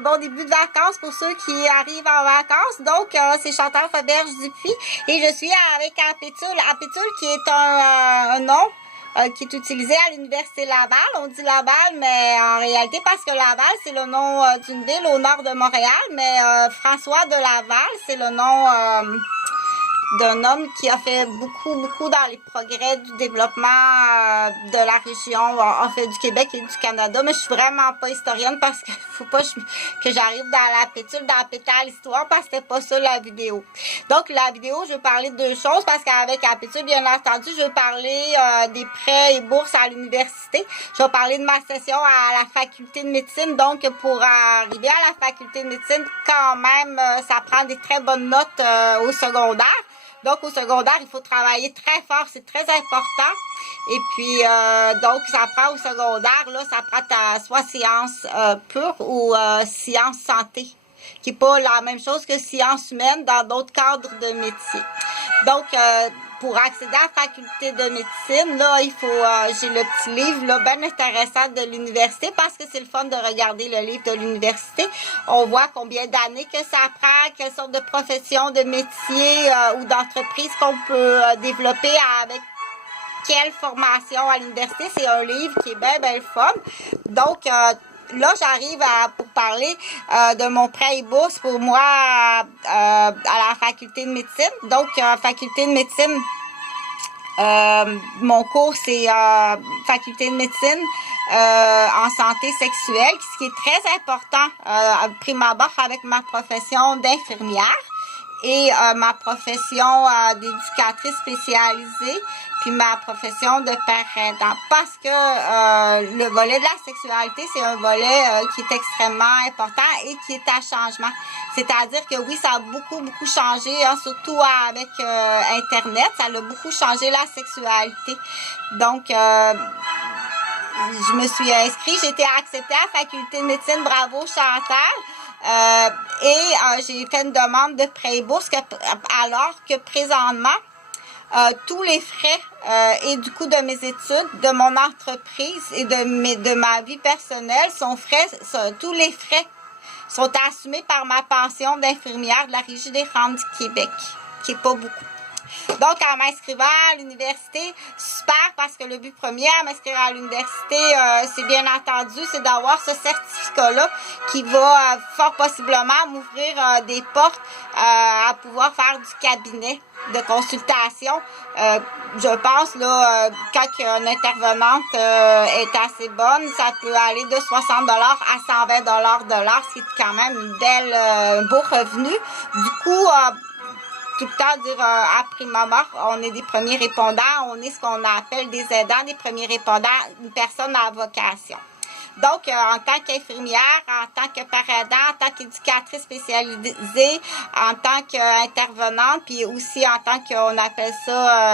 Bon début de vacances pour ceux qui arrivent en vacances. Donc, c'est Chantal Faberge-Dupuis et je suis avec Apétule. Apétule qui est un nom qui est utilisé à l'Université Laval. On dit Laval, mais en réalité, parce que Laval, c'est le nom d'une ville au nord de Montréal, mais François de Laval, c'est le nom d'un homme qui a fait beaucoup dans les progrès du développement de la région, en fait du Québec et du Canada. Mais je suis vraiment pas historienne parce qu'il faut pas que j'arrive dans la pétule, dans la pétale histoire, parce que c'était pas ça la vidéo. Donc la vidéo, je vais parler de deux choses parce qu'avec la pétule, bien entendu, je vais parler des prêts et bourses à l'université. Je vais parler de ma session à la faculté de médecine. Donc pour arriver à la faculté de médecine, quand même, ça prend des très bonnes notes au secondaire. Donc, au secondaire, il faut travailler très fort, c'est très important. Et puis, donc, ça prend au secondaire, là, ça prend soit sciences pures ou sciences santé, qui n'est pas la même chose que sciences humaines dans d'autres cadres de métier. Donc, pour accéder à la faculté de médecine, là, il faut, j'ai le petit livre, là, bien intéressant de l'université parce que c'est le fun de regarder le livre de l'université. On voit combien d'années que ça prend, quelle sorte de profession, de métier ou d'entreprise qu'on peut développer avec quelle formation à l'université. C'est un livre qui est bien fun. Donc, là, j'arrive pour parler de mon prêt et bourse pour moi à la faculté de médecine. Donc, faculté de médecine, mon cours, c'est faculté de médecine en santé sexuelle, ce qui est très important, prime abord avec ma profession d'infirmière et ma profession d'éducatrice spécialisée, puis ma profession de père aidant. Parce que le volet de la sexualité, c'est un volet qui est extrêmement important et qui est à changement. C'est-à-dire que oui, ça a beaucoup changé, hein, surtout avec Internet. Ça a beaucoup changé la sexualité. Donc, je me suis inscrite, j'ai été acceptée à la faculté de médecine. Bravo, Chantal. J'ai fait une demande de prêt et bourse alors que présentement, tous les frais et du coup de mes études, de mon entreprise et de ma vie personnelle tous les frais sont assumés par ma pension d'infirmière de la Régie des rentes du Québec, qui n'est pas beaucoup. Donc, en m'inscrivant à l'université, super, parce que le but premier à m'inscrire à l'université, c'est bien entendu, c'est d'avoir ce certificat-là qui va fort possiblement m'ouvrir des portes à pouvoir faire du cabinet de consultation. Je pense, là, quand une intervenante est assez bonne, ça peut aller de 60 $ à 120 $ de l'heure, ce qui est quand même un beau revenu. Du coup, tout le temps dire à prime abord, on est des premiers répondants, on est ce qu'on appelle des aidants, des premiers répondants, une personne à vocation. Donc, en tant qu'infirmière, en tant que père aidant, en tant qu'éducatrice spécialisée, en tant qu'intervenante, puis aussi en tant qu'on appelle ça